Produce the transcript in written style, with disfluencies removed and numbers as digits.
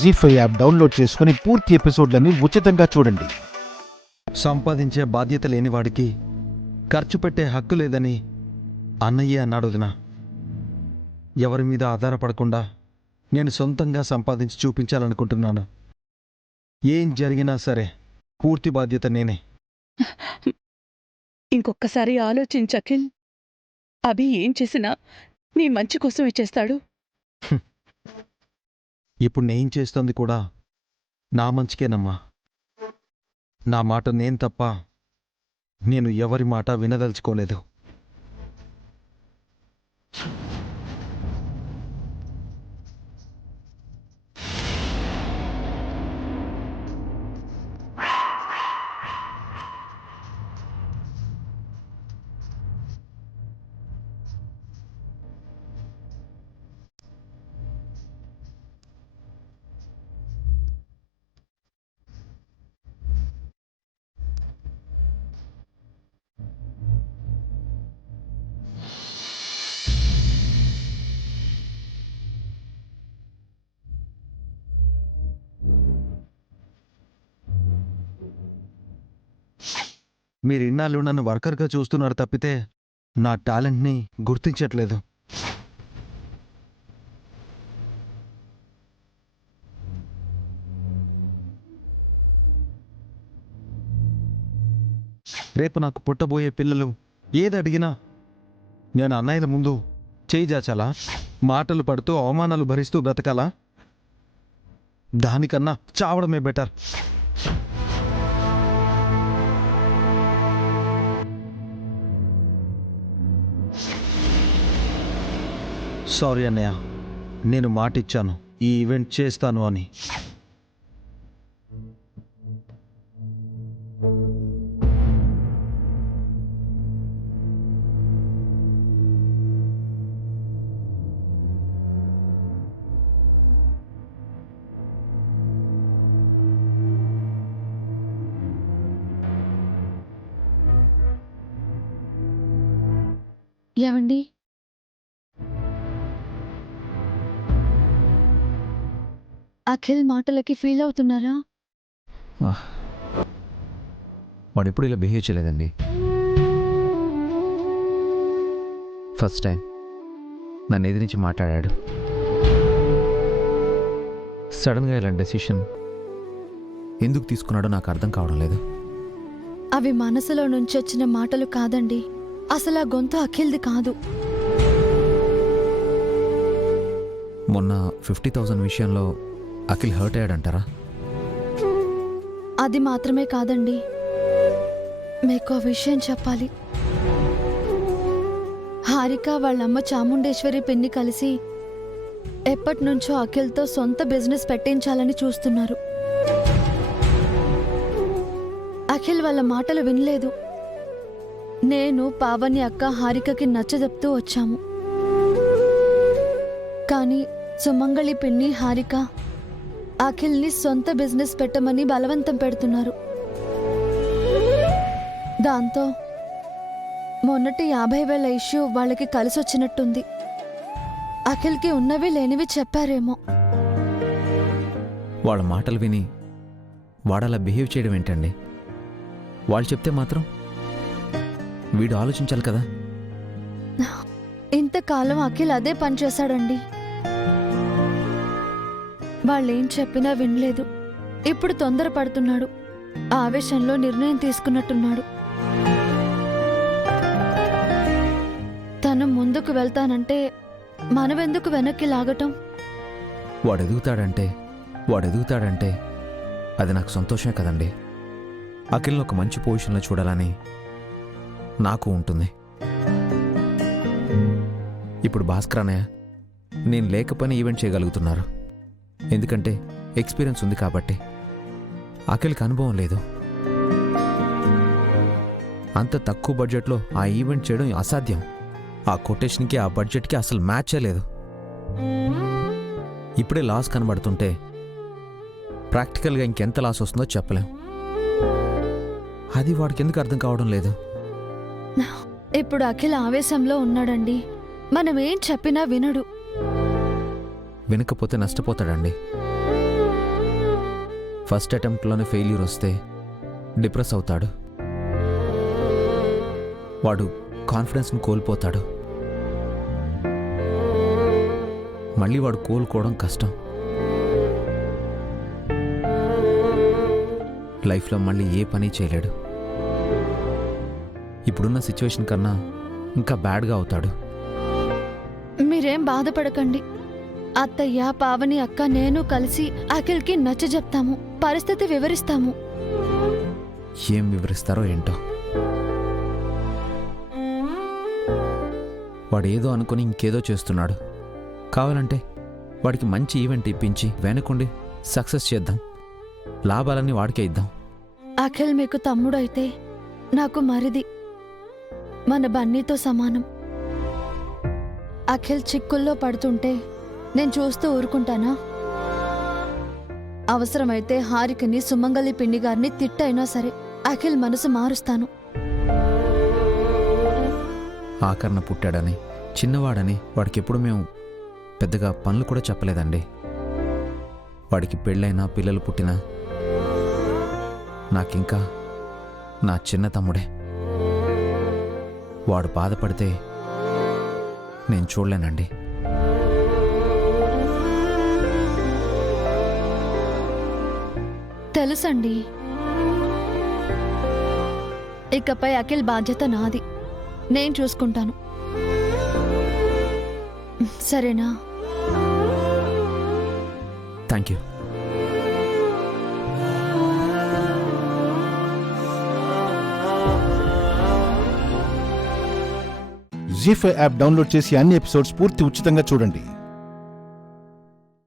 జీ5 app download చేసుకుని పూర్తి ఎపిసోడ్లని ఉచితంగా చూడండి. సంపాదించే బాధ్యత లేనివాడికి ఖర్చు పెట్టే హక్కు లేదని అన్నయ్య అన్నాడు వదినా. ఎవరి మీద ఆధారపడకుండా నేను సొంతంగా సంపాదించి చూపించాలనుకుంటున్నాను. ఏం జరిగినా సరే పూర్తి బాధ్యత నేనే. ఇంకొక్కసారి ఆలోచించు అఖిల్. అభి ఏం చేసినా నీ మంచి కోసం ఇచ్చేస్తాడు. ఇప్పుడు నేను చేస్తోంది కూడా నా మంచికేనమ్మా. నా మాట నేను తప్ప నేను ఎవరి మాట వినదలుచుకోలేదు. మీరు ఇన్నాళ్ళు నన్ను వర్కర్గా చూస్తున్నారు తప్పితే నా టాలెంట్ని గుర్తించట్లేదు. రేపు నాకు పుట్టబోయే పిల్లలు ఏది అడిగినా నేను అన్నయ్యల ముందు చేయి జాచాలా? మాటలు పడుతూ అవమానాలు భరిస్తూ బ్రతకాలా? దానికన్నా చావడమే బెటర్. సారీ అన్నయ్య, నేను మాటిచ్చాను ఈ ఈవెంట్ చేస్తాను అని. ఏమండి, అఖిల్ మాటలకి ఫీల్ అవుతున్నారా? వాడు ఎప్పుడు ఇలా బిహేవ్ చేయలేదండి. ఫస్ట్ టైం నన్ను ఎదిరించి మాట్లాడాడు. సడన్గా ఇలాంటి డెసిషన్ ఎందుకు తీసుకున్నాడో నాకు అర్థం కావడం లేదు. అవి మనసులో నుంచి వచ్చిన మాటలు కాదండి. అసలు ఆ గొంతు అఖిల్ది కాదు. మొన్న 50,000 విషయంలో అఖిల్ హర్ట్ అయ్యాడంటారా? అది మాత్రమే కాదండి, మీకు ఆ విషయం చెప్పాలి. హారిక వాళ్ళమ్మ చాముండేశ్వరి పిన్ని కలిసి ఎప్పటినుంచో అఖిల్తో సొంత బిజినెస్ పెట్టించాలని చూస్తున్నారు. అఖిల్ వాళ్ళ మాటలు వినలేదు. నేను, పావని అక్క హారికకి నచ్చజెప్తూ వచ్చాము. కానీ సుమంగళి పిన్ని, హారిక అఖిల్ని సొంత బిజినెస్ పెట్టమని బలవంతం పెడుతున్నారు. దాంతో మొన్నటి 50,000 ఇష్యూ వాళ్ళకి కలిసొచ్చినట్టుంది. అఖిల్కి ఉన్నవి లేనివి చెప్పారేమో. వాళ్ళ మాటలు విని వాడలా బిహేవ్ చేయడం ఏంటండి? వాళ్ళు చెప్తే మాత్రం వీడు ఆలోచించాలి కదా. ఇంతకాలం అఖిల్ అదే పని చేశాడండి. వాళ్ళేం చెప్పినా వినలేదు. ఇప్పుడు తొందరపడుతున్నాడు. ఆవేశంలో నిర్ణయం తీసుకున్నట్టున్నాడు. తను ముందుకు వెళ్తానంటే మనవెందుకు వెనక్కి లాగటం? వాడు ఎదుగుతాడంటే అది నాకు సంతోషమే కదండి. అఖిల్ని ఒక మంచి పొజిషన్లో చూడాలని నాకు ఉంటుంది. ఇప్పుడు భాస్కర్ అన్నయ్య నేను లేకపోయినా ఈవెంట్ చేయగలుగుతున్నారు. ఎందుకంటే ఎక్స్పీరియన్స్ ఉంది కాబట్టి. అఖిల్కి అనుభవం లేదు. అంత తక్కువ బడ్జెట్లో ఆ ఈవెంట్ చేయడం అసాధ్యం. ఆ కొటేషన్కి ఆ బడ్జెట్కి అసలు మ్యాచే లేదు. ఇప్పుడే లాస్ కనబడుతుంటే ప్రాక్టికల్గా ఇంకెంత లాస్ వస్తుందో చెప్పలేం. అది వాడికి ఎందుకు అర్థం కావడం లేదు? ఇప్పుడు అఖిల్ ఆవేశంలో ఉన్నాడండి. మనమేం చెప్పినా వినడు. వినకపోతే నష్టపోతాడండి. ఫస్ట్ అటెంప్ట్లోనే ఫెయిల్యూర్ వస్తే డిప్రెస్ అవుతాడు. వాడు కాన్ఫిడెన్స్ని కోల్పోతాడు. మళ్ళీ వాడు కోలుకోవడం కష్టం. లైఫ్లో మళ్ళీ ఏ పని చేయలేడు. ఇప్పుడున్న సిచ్యువేషన్ కన్నా ఇంకా బ్యాడ్గా అవుతాడు. మీరేం బాధపడకండి. అత్తయ్య, పావని అక్క, నేను కలిసి అఖిల్కి నచ్చజెప్తాము. పరిస్థితి వివరిస్తాము. ఏం వివరిస్తారో ఏంటో. వాడేదో అనుకుని ఇంకేదో చేస్తున్నాడు. కావాలంటే వాడికి మంచి ఈవెంట్ ఇప్పించి వెనకుండి సక్సెస్ చేద్దాం. లాభాలన్నీ వాడికే ఇద్దాం. అఖిల్ మీకు తమ్ముడైతే నాకు మరిది, మన బన్నీతో సమానం. అఖిల్ చిక్కుల్లో పడుతుంటే నేను చూస్తూ ఊరుకుంటానా? అవసరమైతే హారికని, సుమంగలి పిండి గారిని తిట్టైనా సరే అఖిల్ మనసు మారుస్తాను. ఆకరణ పుట్టాడని, చిన్నవాడని వాడికెప్పుడు మేము పెద్దగా పనులు కూడా చెప్పలేదండి. వాడికి పెళ్ళైనా పిల్లలు పుట్టినా నాకింకా నా చిన్న తమ్ముడే. వాడు బాధపడితే నేను చూడలేనండి. తెలుసండి. ఇకపై అఖిల్ బాధ్యత నాది. నేను చూసుకుంటాను. సరేనా? Thank you. Zee five app download చేసి అన్ని ఎపిసోడ్స్ పూర్తి ఉచితంగా చూడండి.